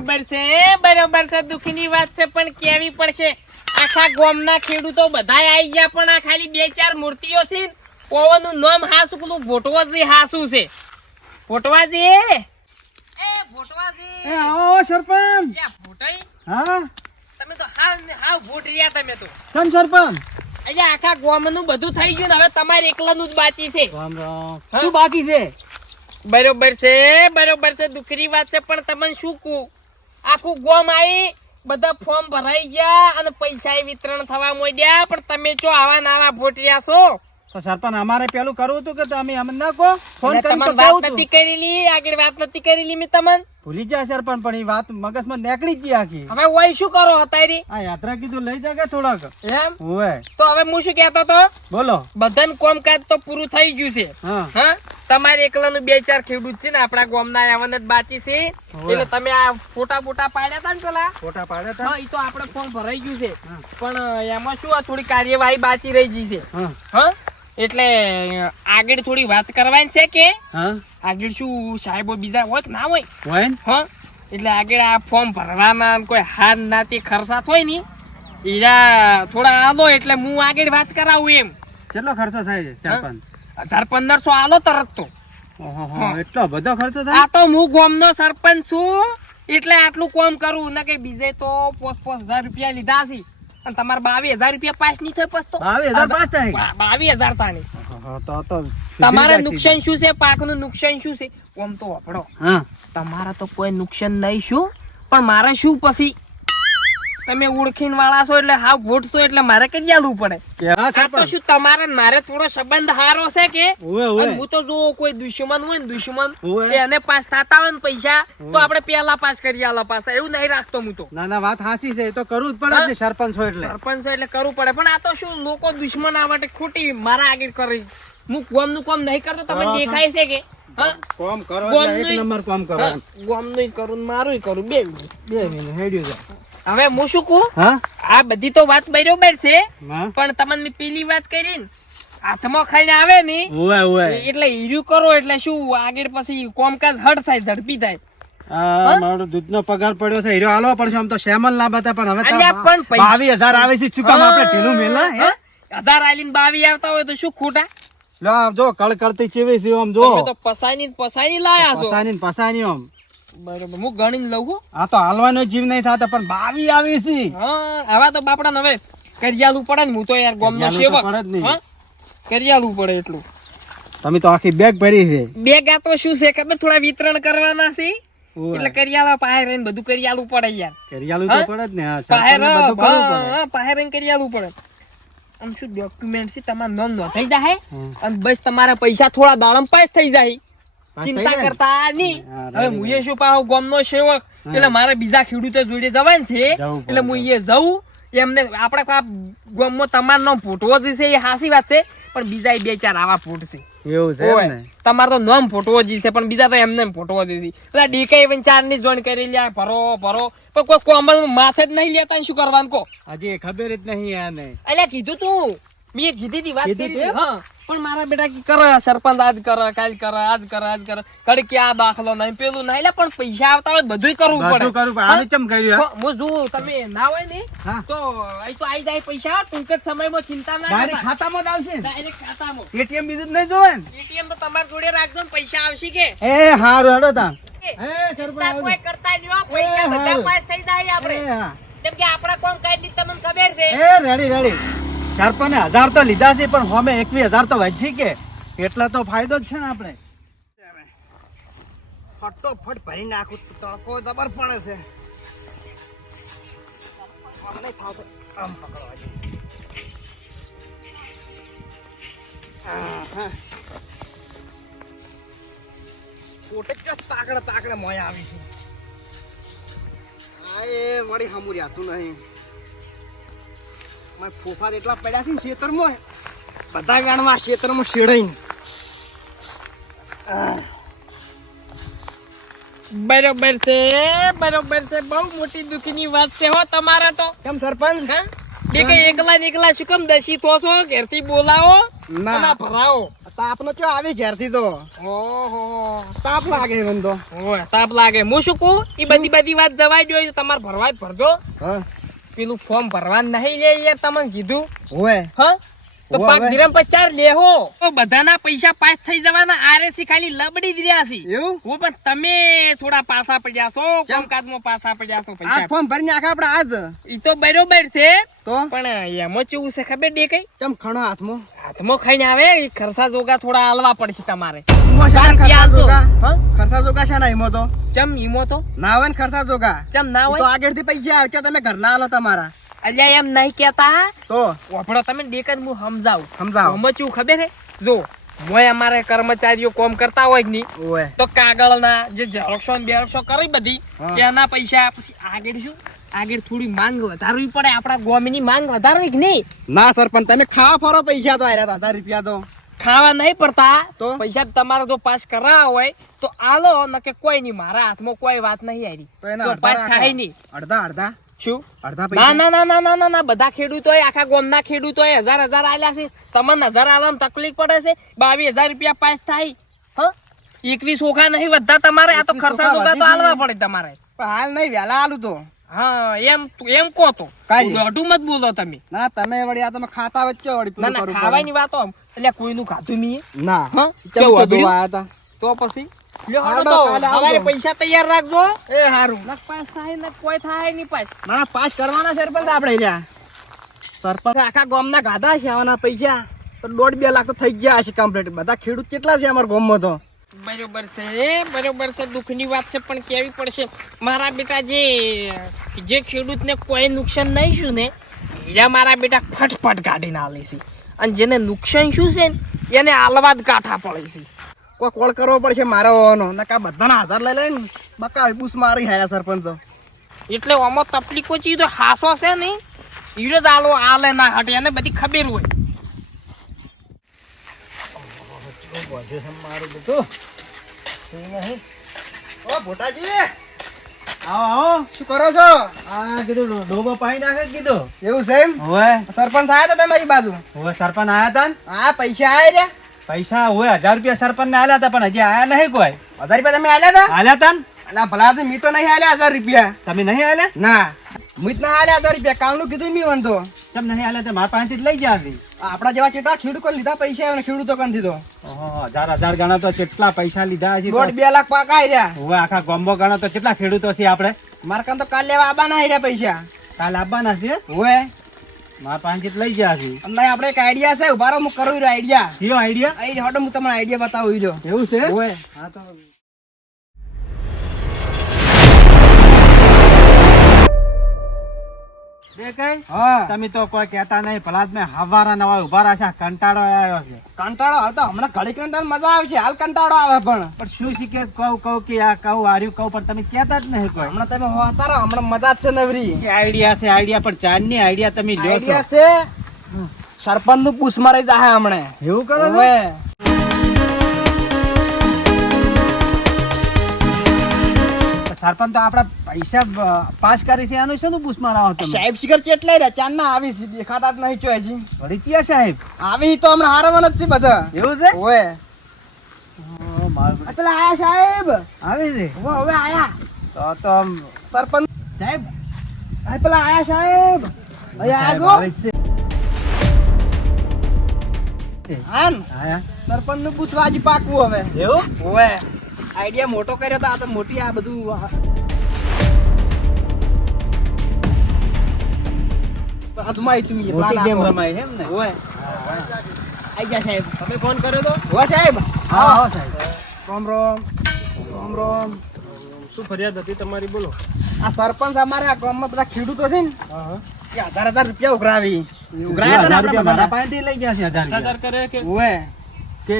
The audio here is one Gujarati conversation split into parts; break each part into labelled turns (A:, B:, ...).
A: બરોબર છે બરોબર છે દુઃખની વાત છે પણ કેવી પડશે? આખા ગોમના ખેડૂતો બધા આવી ગયા પણ આ ખાલી બે ચાર મૂર્તિઓ છે ને, નામ હાસુ પેલું ભોટવાજી હાસુ છે. ભોટવાજી? એ ભોટવાજી!
B: એ આવો સરપંચ!
A: ભોટાઈ?
B: હા?
A: તમે તો હાવ ને હાવ ભોટ રહ્યા તમે તો.
B: કેમ સરપંચ?
A: અહીંયા આખા ગામનું બધું થઈ ગયું ને હવે તમારે એકલાનું જ બાકી છે.
B: શું બાકી છે?
A: બરોબર છે બરોબર છે દુખરી વાત છે પણ તમને શું કહું? આખું ગોમ આવી બધા ફોર્મ ભરાઈ ગયા અને પૈસા વિતરણ થવા માંડ્યા. પણ તમે જો આવા નાવા ભોટર્યા છો?
B: તો સરપંચ અમારે પેલું કરવું હતું કે તમે અમને ના કહો? ફોન કરી
A: વાત. નથી કરેલી આગળ વાત નથી કરેલી મેં તમને?
B: ભૂલી ગયા સરપંચ પણ એ વાત મગજમાં નીકળી ગઈ આખી
A: હવે ઓય શું કરો હતારી
B: આ યાત્રા કીધું લઈ જાગે થોડાક.
A: એમ?
B: હોય
A: તો હવે હું શું કહેતો તો?
B: બોલો.
A: બધાને કોમકાજ તો પૂરું થઈ ગયું છે.
B: હા.
A: તમારે એકલાનું બે ચાર ખેડૂત છે ને આપણા ગામના આવન જ બાકી છે. એટલે તમે આ ફોટા બોટા પાડ્યા હતા ને પેલા?
B: ફોટા પાડ્યા હતા
A: હા એ તો આપણે ફોર્મ ભરાઈ ગયું છે. પણ એમાં શું આ થોડી કાર્યવાહી બાકી રહી ગઈ છે.
B: હા?
A: એટલે આગળ થોડી વાત કરવાની છે કે
B: હા?
A: આગળ શું સાહેબો બીજા હોય કે ના હોય?
B: હોય ને?
A: હા? એટલે આગળ આ ફોર્મ ભરવાના કોઈ હાથ નાતી ખર્ચા હોય ને એરા થોડા આલો એટલે હું આગળ વાત કરાવું એમ.
B: કેટલો ખર્ચો થાય છે? સરપંચ
A: હજાર પંદરસો આલો તરત તો.
B: એટલો બધો ખર્ચો થાય?
A: આ તો હું ગોમનો સરપંચ છું એટલે આટલું કોમ કરું. ને કે બીજે તો પોસ પોસ હજાર રૂપિયા લીધા છે. અને તમારે બાવીસ હજાર રૂપિયા પાસ નહીં થાય પસ્તો
B: બાવીસ હજાર પાસ થાય.
A: બાવીસ હજાર તાણી
B: ઓહો, તો તો
A: તમારે નુકસાન શું છે? પાકનું નુકસાન શું છે? આમ તો આપડો
B: તમારે
A: તમારા તો કોઈ નુકસાન નહીં શું? પણ મારે શું પછી તમે ઓળખીન વાળા છો એટલે હાવ છો એટલે મારે કરી આલવું પડે આ તો શું તમારે મારે થોડો સંબંધ હારો છે કે? હું તો જો કોઈ દુશ્મન હોય ને દુશ્મન એને પાસ થતા હોય ને પૈસા તો આપણે પેલા પાસ કરી આલા પાસ એવું નહીં રાખતો હું તો.
B: ના ના વાત હાસી છે. એ તો કરવું જ પડે સરપંચ હોય એટલે.
A: સરપંચ હોય એટલે કરવું પડે. પણ આ તો શું લોકો દુશ્મન આ માટે ખોટી મારા આગળ કરી. હું કોમનું કોમ નહીં કરતો તમને. દેખાય છે કે?
B: કોમ કરો એક નંબર કોમ કરો
A: કોમનું કરું મારું કરું. બે
B: બે મિનિટ હેડ્યું છે.
A: હવે હું શું કહું? આ બધી તો વાત બરોબર છે પણ તમને પેલી વાત કરી હાથમાં ખાઈને આવે ને એટલે હીરું કરો એટલે શું આગળ પછી કોમકાજ હટ થાય ઝડપી થાય.
B: મારો દૂધનો પગાર પડ્યો છે હીરો હાલવો પડશે આમ તો શ્યામલ ના બતા પણ હવે
A: પણ
B: બાવીસ હજાર આવે છે શું કામ આપણે ઢીલું મેલા
A: હજાર આલીને બાવી આવતા હોય તો શું ખોટા?
B: લો જો કળ કળતી છે આમ જો.
A: તો પસાની ને પસાની લાયા છો.
B: પસાની ને પસાની આમ.
A: બરોબર. હું ગણીને લઉં છું.
B: આ તો હાલવાનો જીવ નહીં થતો પણ બાવી આવી છે.
A: હા આવા તો બાપડા હવે કરિયાલું પડે ને હું તો યાર ગામનો સેવક? કરિયાલું પડે એટલું.
B: તમે તો આખી બેગ ભરી છે.
A: બેગ આ તો શું છે ખબર? થોડા વિતરણ કરવાના છે. એટલે કરિયાલા પાહે રહીને બધું કરિયાલું પડે યાર.
B: કરિયાલું તો પડે જ ને હા,
A: પાહે રહીને કરિયાલું પડે. આમ શું ડોક્યુમેન્ટ છે? તમારા નોંધ થઈ જાય અને બસ તમારા પૈસા થોડા દાડમ પાસ થઈ જાય. ચિંતા કરતા નહીં. હવે
B: right,
A: હું એ શું પાહો ગામનો સેવક? એટલે મારે બીજા ખેડૂતો જોડે જવાનું છે. એટલે હું એ જઉં એમને આપણે ગામમાં તમારો નામ ફોટવો જ છે એ હાસી વાત છે પણ બીજા બે ચાર આવા ફૂટ છે.
B: એવું છે
A: તમારો તો નામ ફોટવો જ છે પણ બીજા તો એમને એમ ફોટવો જ છે. બધા ડીકે ઇવન ચારની જોઈન કરી લ્યા ભરો ભરો. પણ કોઈ કોમલ માથે જ નહીં લેતા શું કરવાનું કો
B: હજી ખબર જ નહીં આને
A: અલ્યા કીધું તું મેં કીધી હતી વાત કરી હા. પણ મારા બેટા કી કરે સરપંચ આજ કરે કાલ કરે આજ કરે આજ કરે. કડી કે આ દાખલો નહીં પેલું નહીં લે પણ પૈસા આવતા હોય બધું કરવું પડે.
B: કરવું પડે. આને ચમ કર્યું
A: હા, જો તમે ના હોય ને તો આઈ તો આઈ જાય પૈસા ટૂંક જ સમયમાં ચિંતા ના કરે
B: ખાતામાં જ આવશે ને?
A: ડાયરેક્ટ ખાતામાં.
B: એટીએમ બીજું નહીં જોવે ને?
A: એટીએમ તો તમારા જોડે રાખજો ને પૈસા આવશે કે?
B: એ હારું હેડો તા. એ સરપંચ
A: કોઈ કરતા નહીં પૈસા બધા પાસ થઈ જાય આપણે.
B: કેમ
A: જેમ કે આપણા કોણ કઈ દી તમને ખબર છે?
B: એ રેડી રેડી સરપંચ હજાર તો લીધા છે પણ હોમે એકવીસ હજાર તો વધી કે. એટલા તો ફાયદો જ છે ને આપણે. ફટોફટ ભરી નાખું તડકો દબર પડે છે. આમ પકડવા જ તાકડે તાકડે મોય આવી છે.
C: આ એ વળી હમું રહેતું નહીં. મારે ફોફા એટલા પડ્યા છે ખેતરમાં. બધા ગાણમાં ખેતરમાં શેડાઈને.
A: બરોબર છે બરોબર છે. બહુ મોટી દુઃખની વાત છે હો તમારે તો.
C: કેમ સરપંચ?
A: હા? કઈ એકલા ને એકલા શું કેમ દસી તો છો? ઘેરથી બોલાવો
C: ના.
A: ભરાવો.
C: તાપનો કયો આવી ઘેરથી તો?
A: ઓહો.
C: તાપ લાગે એમ તો.
A: તાપ લાગે. હું શું કહું? ઈ બધી બધી વાત દવાઈ દો તમારે ભરવા જ ભરજો.
C: હા.
A: પેલું ફોર્મ ભરવા નહીં લે યાર તમને કીધું.
C: હોય
A: હા? તો પાક ધીરમ પચાર લેહો. બધાના પૈસા પાસ થઈ જવાના આરએસી ખાલી લબડી જ રહ્યા છે.
C: એવું?
A: હું પણ તમે થોડા પાસા પડ્યા છો કામકાજમાં પાસા પડ્યા છો પૈસા.
C: ફોર્મ ભરીને આખા આપણે આજ?
A: ઈ તો બરોબર છે
C: તો?
A: પણ એમાં કેવું છે ખબર ડે કઈ?
C: તમ ખણો હાથમાં?
A: હાથમાં ખાઈને આવે ખરસા જોગા થોડા હાલવા પડશે તમારે.
C: ઈમો શાના ખર્ચા જોગા?
A: હા?
C: જોગા છે ને ઈમો તો?
A: ચમ ઈમો તો?
C: ના હોય ને ખર્ચા જોગા?
A: ચમ ના
C: ઈ તો
A: હોય?
C: આગળથી પૈસા આવશે તમે ઘરના આલો તમારા.
A: અલ્યા એમ નહીં કેતા
C: તો?
A: વાપડો તમે દેખ જ હું સમજાવું.
C: સમજાવો.
A: આમાં ખબર હે? જો મોય અમારે કર્મચારીઓ કોમ કરતા હોય કે નહીં તો કાગળના જે ઝેરોક્ષો બેરોક્ષો કરી બધી એના પૈસા પછી આગળ શું? આગળ થોડી માંગ વધારવી પડે આપણા ગોમીની માંગ વધારવી કે નહીં?
C: ના સરપંચ તમે ખા ફરો પૈસા તો આયરા હજાર રૂપિયા તો.
A: ખાવા નહીં પડતા.
C: તો?
A: પૈસા તમારો જો પાસ કરાવવા હોય તો આલો નકે કોઈ નહીં. મારા હાથમાં કોઈ વાત નહીં આવી.
C: તો
A: પાસ થાય નહીં.
C: અડધા અડધા?
A: શું?
C: અડધા પૈસા?
A: ના ના ના ના ના ના બધા ખેડૂતોએ આખા ગામના ખેડૂતો હજાર હજાર આલ્યા છે. તમને હજાર આલવામાં તકલીફ પડે છે? બાવીસ હજાર રૂપિયા પાસ થાય. હ? એકવીસ ઓખા નહીં વધતા તમારે? આ તો ખર્ચા તો આલવા પડે તમારે.
C: હાલ નહીં વહેલા આલું તો.
A: હા એમ એમ કહો તો.
C: કાંઈ
A: મત બોલો તમે.
C: ના તમે વળી આ તમે ખાતા વચ્ચે વળી
A: ના ના
C: કરવું
A: ખાવાની વાતો એટલે કોઈનું ખાધું નહીં.
C: ના.
A: હા? કેવું
C: આયા તા.
A: તો પછી? લ્યો
C: હાલો,
A: હાલો તો
C: કાલે આવજો.
A: સવારે પૈસા તૈયાર રાખજો.
C: એ
A: સારું પાસ થાય ને કોઈ થાય નહીં પાસ.
C: ના પાસ કરવાના સરપંચ આપણે રહ્યા સરપંચ આખા ગામના ગાધા છે આવાના પૈસા. તો દોઢ બે લાખ તો થઈ ગયા છે કમ્પ્લીટ બધા ખેડૂત કેટલા છે અમારા ગામમાં તો?
A: બરોબર છે બરોબર છે. દુઃખની વાત છે પણ કેવી પડશે? મારા બેટા જે જે ખેડૂતને કોઈ નુકસાન નહીં શું ને એ મારા બેટા ફટફટ કાઢીને આલે છે. અને જેને નુકસાન શું છે ને એને આલવા જ કાંઠા પડે છે.
C: કોઈ કોલ કરવો પડશે મારો હોવાનો નકા બધાના આધાર લઈ લઈને બકા બુસ મારી હાયા સરપંચ. તો
A: એટલે આમાં તકલીફો છે તો હાસો છે ને જ આલો આલે ના હટે એને બધી ખબર હોય.
C: ઓ ભોટાજી
B: આવો આવો
C: શું કરો છો
B: આ કીધું ડોબો પાઈ નાખે કીધું
C: એવું છે એમ
B: હવે
C: સરપંચ આવ્યા હતા તમારી બાજુ
B: હવે સરપંચ આવ્યા હતા
C: હા પૈસા આવ્યા રહ્યા
B: પૈસા હોય હજાર રૂપિયા સરપંચ ને આલ્યા? હતા પણ હજી આયા નહીં કોઈ
C: હજાર રૂપિયા તમે આલ્યા હતા
B: આલ્યા હતા
C: અલા ભલા તો મી તો નહીં આલ્યા હજાર રૂપિયા.
B: તમે નહીં આલ્યા?
C: ના. મી જ ના આલ્યા હજાર રૂપિયા. કાલનું કીધું મી વંતો
B: કેમ નહીં આલ્યા તે? મારા પાસેથી જ લઈ ગયા હતી
C: આપડા જેવા ચેટા ખેડૂતો લીધા પૈસા આવે ખેડૂતો કંથી
B: દીધો હજાર હજાર ગણા તો કેટલા પૈસા લીધા છે
C: દોઢ બે લાખ પાકા રહ્યા
B: હવે આખા ગોમ્બો ગણા તો કેટલા ખેડૂતો છે આપણે?
C: મારે કામ તો કાલ લેવા આવવાના રહ્યા પૈસા.
B: કાલ આવવાના છે?
C: હવે
B: મારા પાસેથી જ લઈ ગયા છે
C: અમને આપણે એક આઈડિયા છે ઉભારો હું કરું આઈડિયા.
B: કયો આઈડિયા?
C: આઈ હટો હું તમને આઈડિયા બતાવું જો
B: એવું છે? હા તો બે કઈ?
C: હા.
B: તમે તો કોઈ કહેતા નહીં ભલા જ મેં હવારા નવા ઊભા રહ્યા કંટાળો આવ્યો છે.
C: કંટાળો હતો હમણાં ઘડીક મજા આવશે હાલ કંટાળો આવે પણ.
B: પણ શું શીખે કહું કહું કે આ કહું આર્યું કહું પણ તમે કહેતા જ નહીં કોઈ.
C: હમણાં તમે હોતા રહો હમણાં મજા જ છે નવરી.
B: આઈડિયા છે આઈડિયા પણ ચાંદની આઈડિયા તમે લ્યો
C: આઈડિયા છે સરપંચનું પૂછ મારી જાહે હમણાં.
B: એવું કરો છો? સરપંચ તો આપડા પૈસા પાસ કરી છે એનું શું પૂછ મારાવો તમે?
C: સાહેબ શિખર કેટલા રહ્યા? ચાર ના આવી છે દેખાતા જ નહીં ચોય હજી.
B: વળી ચિયા સાહેબ?
C: આવી તો હમણાં હારવાના જ છે બધા.
B: એવું છે?
C: હોય
B: ઓ,
C: પેલા આયા સાહેબ.
B: આવી છે?
C: હવે હવે આયા.
B: તો તો
C: સરપંચ.
B: સાહેબ?
C: આ પેલા આયા સાહેબ. અહીંયા આજો
B: જ આયા.
C: સરપંચનું પૂછવા હજી પાકવું હવે.
B: એવું?
C: હોય આઈડિયા મોટો કર્યો તો આ તો મોટી આ બધું અજમાય તું
B: મોટી ગેમ રમાય છે એમ ને?
C: ઓય આઈ ગયા સાહેબ.
A: તમે ફોન કર્યો તો?
C: હો સાહેબ.
B: હા હા. સાહેબ.
C: રોમ રોમ રોમ રોમ.
A: શું ફરિયાદ હતી તમારી? બોલો.
C: આ સરપંચ અમારે આ ગામમાં બધા ખેડૂતો છે ને એ હજાર હજાર રૂપિયા ઉઘરાવી. ઉઘરાયા હતા ને આપણે બધા
B: પાસેથી લઈ ગયા છે હજાર.
A: કરે કે?
C: હોય.
B: કે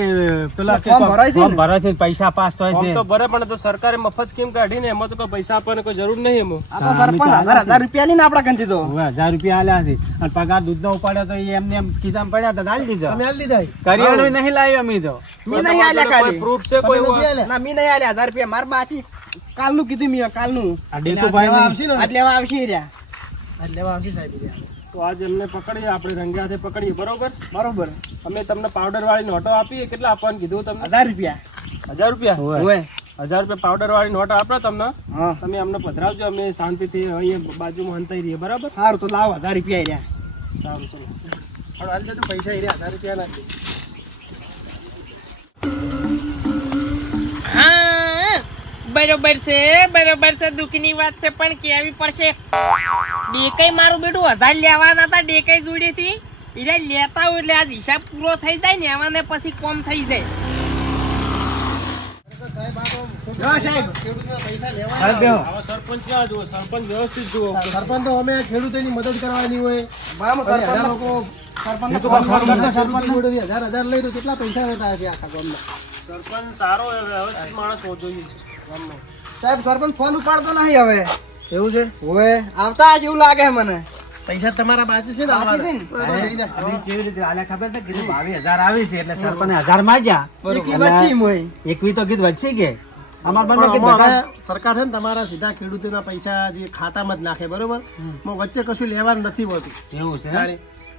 B: પેલા કે
C: ફોર્મ ભરાય છે
B: ફોર્મ ભરાય છે પૈસા પાસ થાય છે.
D: ભરે પણ તો સરકારે મફત સ્કીમ કાઢીને એમાં તો કોઈ પૈસા આપવાની કોઈ જરૂર નહીં એમાં.
C: આ તો સરપંચ હજાર હજાર રૂપિયા લઈને આપણા કંથી તો.
B: હજાર રૂપિયા આલ્યા છે. અને પગાર દૂધનો ઉપાડ્યો તો એ એમને એમ કીધામ પડ્યા હતા હાલ દીધા. કરિયાણું નહીં લાવ્યો અમે તો.
C: મી નહીં આલ્યા કાલે
D: પ્રૂફ છે કોઈ
C: ના મી નહીં આલ્યા. હજાર રૂપિયા માર બાકી કાલનું કીધું મેં કાલનું.
B: આ ડેટુ
C: ભાઈ આવશે ને? એટલે આવશે રહ્યા એટલે આવશે સાહેબ.
D: તો આજે એમને પકડીએ આપણે રંગે હાથે પકડીએ બરોબર?
C: બરોબર.
D: અમે તમને પાવડર વાળી નોટો આપીએ કેટલા આપવાનું કીધું તમને?
C: હજાર રૂપિયા.
D: હજાર રૂપિયા?
C: હોય.
D: હજાર રૂપિયા પાવડર વાળી નોટ આપડે તમને.
C: હા.
D: તમે અમને પધરાવજો અમે શાંતિથી અહીંયા બાજુમાં હંતાઈ રહીએ બરાબર?
C: સારું તો લાવ હજાર રૂપિયા રહ્યા
D: સારું ચલો.
C: પણ હાલ તો પૈસા એ રહ્યા હજાર રૂપિયા નાખી
A: હા. બરોબર છે બરોબર છે દુઃખની વાત છે પણ કેવી પડશે? ડેકઈ મારું બેટું હજાર લેવાના હતા ડેકઈ જોડેથી. એટલે લેતા હોય એટલે આ હિસાબ પૂરો થઈ જાય ને એવાને પછી કોમ થઈ જાય.
D: સરપંચ ક્યાં જુઓ? સરપંચ વ્યવસ્થિત જુઓ.
E: સરપંચ તો અમે ખેડૂતોની મદદ કરવાની હોય. હજાર
C: સરપંચ
E: હજાર હજાર લઈ તો કેટલા પૈસા હશે આખા
D: સરપંચ સારો વ્યવસ્થિત માણસ હોવો જોઈએ.
C: સાહેબ સરપંચ ફોન ઉપાડતો નહીં હવે.
E: એવું છે?
C: હવે આવતા જ એવું લાગે મને.
E: પૈસા તમારા બાજુ છે
B: કેવી રીતે? આલે ખબર છે? કીધું બાવીસ હજાર આવી છે એટલે સરપંચ હજાર માંગ્યા.
C: એકવી
B: તો ગીત વચ્ચે કે.
E: સરકાર છે ને તમારા સીધા ખેડૂતોના પૈસા જે ખાતામાં જ નાખે બરોબર? વચ્ચે કશું લેવાનું નથી હોતું.
B: એવું છે?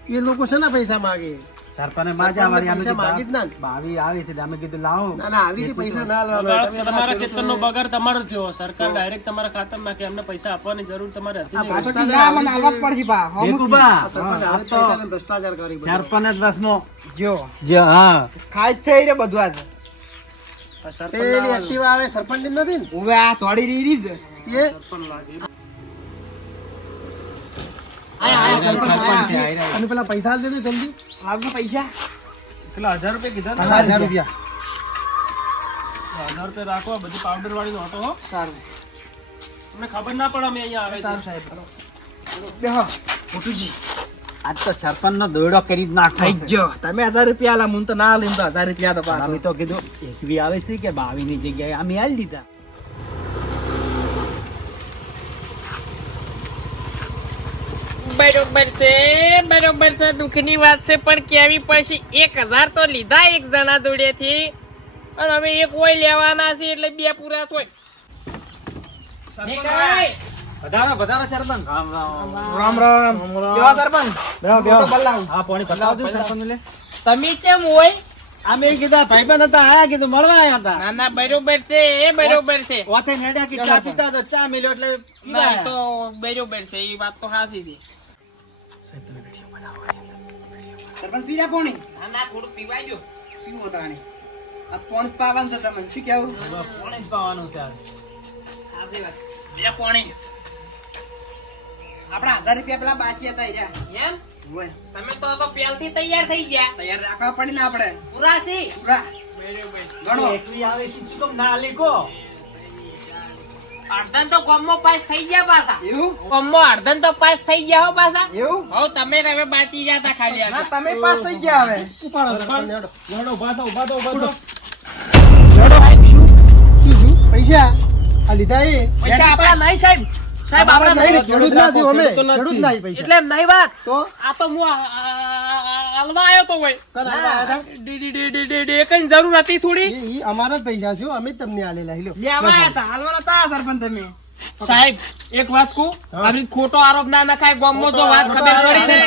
E: એ લોકો છે ને પૈસા માગે?
B: સરપંચે માંગ્યા વળી અમે
E: પૈસા માગી જ ના.
B: બાવીસ આવી છે અમે કીધું લાવો.
E: ના ના આવી પૈસા ના
D: બગાડ તમારા ખેતરનો બગાડ તમારો જ સરકાર ડાયરેક્ટ તમારા ખાતામાં નાખે એમને પૈસા આપવાની જરૂર તમારે હતી
C: પાછો કિલ્લા મને આવવા પડશે પા. હમ
E: સરપંચ
B: તો
E: ભ્રષ્ટાચાર કરી
B: સરપંચ જ બસમાં
C: જો.
B: જે હા.
C: ખાય છે રે બધું
D: આ સરપંચ
E: એક્ટિવા આવે સરપંચ નથી ને?
C: હવે આ થોડી રીરી જ.
E: એ?
D: સરપંચ લાગે.
C: આયા, આયા, સરપંચ
B: સરપંચ છે,
C: આયા.
B: આયરા.
E: તમે પેલા પૈસા દે દેજો જલ્દી.
C: આપના પૈસા?
D: કેટલા હજાર રૂપિયા કીધા ને?
E: હજાર રૂપિયા.
D: હજાર રૂપિયા રાખવા બધી પાવડર વાળી નો હો.
C: સારું.
D: તમને ખબર ના પડે અમે અહીંયા આવે.
C: સારું સાહેબ. બેહો મોટુજી.
B: આજ તો સરપંચ નો દોયડો કરી જ નાખો
C: થઈ ગયો. તમે હજાર રૂપિયા આલા મું તો ના લઈને તો હજાર રૂપિયા તો.
B: અમે તો કીધું એકવી આવે છે કે બાવી ની જગ્યાએ. અમે આલી દીધા.
A: બરોબર છે બરોબર છે દુઃખની વાત છે પણ કેવી પડશે? એક હજાર તો લીધા એક જણા જોડેથી. અને હવે એક હોય લેવાના છે એટલે બે પૂરા થાય. સરપંચભાઈ,
B: વધારો વધારો સરપંચ. રામ રામ.
C: રામ રામ. કેવા સરપંચ.
B: બેહો
C: તો બદલાવ.
B: હા પાણી બદલાવજો સરપંચ લે.
A: તમે કેમ હોય?
B: અમે કીધા ભાઈબંધ હતા આયા કીધું મળવા આયા હતા.
A: ના ના બરોબર છે એ બરોબર છે.
B: ઓથે નેડા કે ચા પીતા તો ચા મેલ્યો એટલે
A: ના તો બરોબર છે એ વાત તો સાચી છે.
C: સરપંચ પીડા પોણી?
A: ના ના થોડું પીવાજો
C: પીવો તાણે. આ પોણી પાવાનું છે તમને. શું કેવું
B: પાણી જ પાવાનું છે આજ.
A: વાત. બે પાણી.
C: આપણા હજાર રૂપિયા પેલા બાકી હતા
A: એમ? તમે તો તો પહેલથી તૈયાર થઈ ગયા.
C: તૈયાર રાખવા પડી ને આપણે.
A: પૂરા. સી
C: પૂરા ગણો.
B: એકવી આવે છે શું તમ ના લીકો
A: અડધન તો ગોમમાં પાસ થઈ ગયા પાછા.
C: એવું?
A: ગોમમાં અડધન તો પાસ થઈ ગયા હો પાછા.
C: એવું?
A: હો તમે હવે બાચી ગયા તા ખાલી
C: ના તમે પાસ થઈ ગયા હવે.
E: ઉપાડો સરપંચ હેડો.
D: હેડો, ઊભા થો, ઊભા થો, ઊભા
E: શું? શું? પૈસા? આ લીધા એ?
A: પૈસા આપણા નહીં સાહેબ. સાહેબ
E: આપણા નહીં, ખેડૂત નથી અમે.
D: ખેડૂત તો નથી.
E: ખેડૂત ના એ પૈસા.
A: એટલે એમ નહીં વાત.
E: તો?
A: આ તો હું આ- આ- આ- આવ્યો તો હોય
E: કના આવ્યા હતા?
A: D- D- D- D- D- D- કઈ જરૂર હતી થોડી?
E: એ અમારા જ પૈસા છે અમે તમને આલેલા લ્યો.
C: લેવા આવ્યા હતા હાલવાના હતા સરપંચ તમે.
A: સાહેબ એક વાત કહું આવી ખોટો આરોપ ના નખાય ગોમમાં જો વાત ખબર પડી ને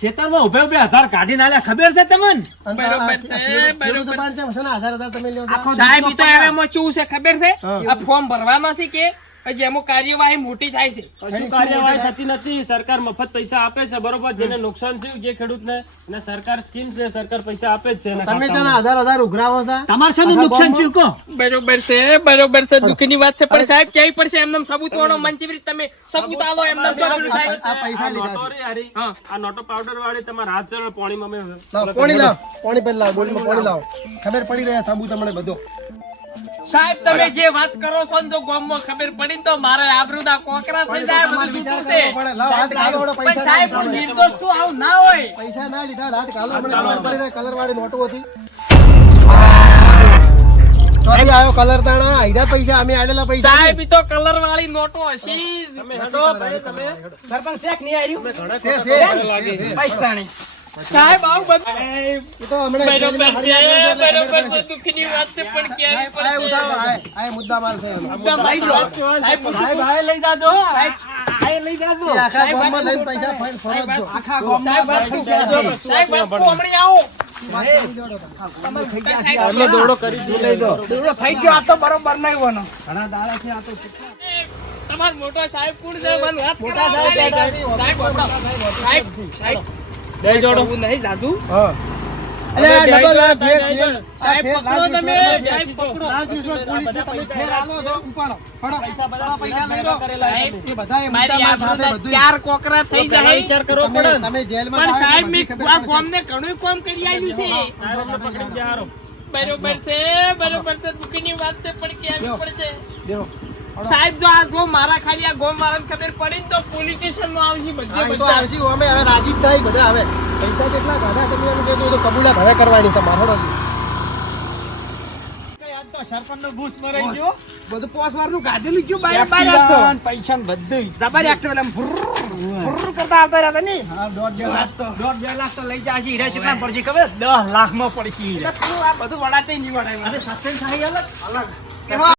B: ખેતરમાં ઉભે ઉભે હજાર કાઢીને નાખ્યા ખબર છે તમને? આખો
A: સાહેબ તો હવે શું છે. ખબર છે? આ ફોર્મ ભરવાના છે કે હજી કાર્યવાહી મોટી થાય છે.
D: કશું કાર્યવાહી થતી નથી. સરકાર મફત પૈસા આપે છે બરોબર? જેને નુકસાન થયું જે ખેડૂતને એને સરકાર સ્કીમ છે સરકાર પૈસા આપે છે
E: તમે છે હજાર હજાર ઉઘરાવો છો?
B: તમારે શાનું નુકસાન થયું કહો.
A: બરોબર છે બરોબર છે. દુઃખની વાત છે પણ સાહેબ ક્યાંય પડશે? એમને સબૂત વાળો મંચીવરી તમે સબૂત આવો એમને તો થાય.
E: આ પૈસા લીધા
D: નોટો
E: છે.
D: રે હારી,
A: હા.
D: આ નોટો પાવડર વાળી તમારા હાથ ચડે પાણીમાં અમે
E: પાણી લાવો. પાણી પહેલા લાવો બોલમાં પાણી લાવો. ખબર પડી રહ્યા સાબુ તમને બધો.
A: સાહેબ તમે જે વાત કરો છો ને જો ગામમાં ખબર પડી તો મારે આબરૂના કોકરા થઈ જાય બધું શું છે? પણ સાહેબ હું નિર્દોષ છું આવું ના હોય.
E: પૈસા ના લીધા રાત કાલો મને ખબર પડી રહે કલર વાળી નોટો હતી. આવ્યો કલર તાણા પૈસા અમે આડેલા પૈસા
A: સાહેબ તો કલર વાળી નોટો હશી
D: તમે હેડો ભાઈ તમે.
C: સરપંચ શેખ નહીં આવ્યું
D: ઘણા
E: છે,
D: ખોટા
E: છે.
D: પૈસા લાગે છે.
C: પૈસાણી
A: સાહેબ આવું બધું
E: એ તો
A: બરોબર છે બરોબર છે દુઃખની વાત છે પણ ક્યારે
E: ઉઠાવો, મુદ્દા માલ છે.
A: સાહેબ
E: સાહેબ આય લઈ જાજો
A: સાહેબ
C: લઈ જાજો.
E: આખા ગામમાં લઈને પૈસા ફરી ફરો
C: આખા ગામમાં
A: સાહેબ,
C: બધું
A: સાહેબ,
C: કહેજો.
A: સાહેબ બાપુ હમણાં આવો.
D: દોડો કરી દો
C: દોડો થઈ ગયો આ તો બરોબર નહીં બનો
B: ઘણા દાડાથી આ તો
A: તમારો મોટો સાહેબ કોણ છે?
E: મોટા સાહેબ
A: સાહેબ સાહેબ સાહેબ
D: બે જોડો
A: હું નહીં જાદુ
E: હા. અલે ડબલ આ ફેર, ફેર.
A: સાહેબ પકડો તમે સાહેબ પકડો
E: ના જોઈશું, તમે ફેર આલો છો, ઉપાડો. ફડો.
D: પૈસા બધા
E: પૈસા લઈ લો.
A: સાહેબ
E: એ બધા
A: મારી
E: સાથે બધું.
A: ચાર કોકરા થઈ જાય
D: વિચાર કરવો પડે
E: તમે જેલમાં
A: પણ સાહેબ
E: એટલે
A: મેં
E: બધી ખબર
A: આ
E: પડશે.
A: કોમને ઘણું કામ કરી આવ્યું છે
D: સાહેબ અમને પકડી ગયા
A: બરોબર છે બરોબર છે દુઃખની વાત છે પણ પડશે. સાહેબ જો આ જો મારા ખાલી આ ગોમ વાળાને ખબર પડી તો પોલીસ સ્ટેશનમાં આવશે બધે બધા.
E: આવશે. અમે હવે રાજી થાય બધા હવે. પૈસા કેટલા ગાધા તમે એમ કહેજો તો કબૂલાત હવે કરવાની તમારે
B: તો સરપંચનો બૂસ મરાઈ ગયો.
C: બધું પોસ વારનું ગાધેલું ગયું બહાર બહાર આવતો.
B: પૈસા બધું
C: જબર એક્ટિવ એટલે આમ ફુર્ર, ફુર્ર કરતા આવતા રહ્યા ની.
B: દોઢ બે લાખ તો. દોઢ બે લાખ તો લઈ જાય છે હીરા કેટલા પડશે ખબર? દસ લાખમાં પડશે
C: આ બધું વડાતે નહીં વડાય
B: અરે અલગ.
C: અલગ.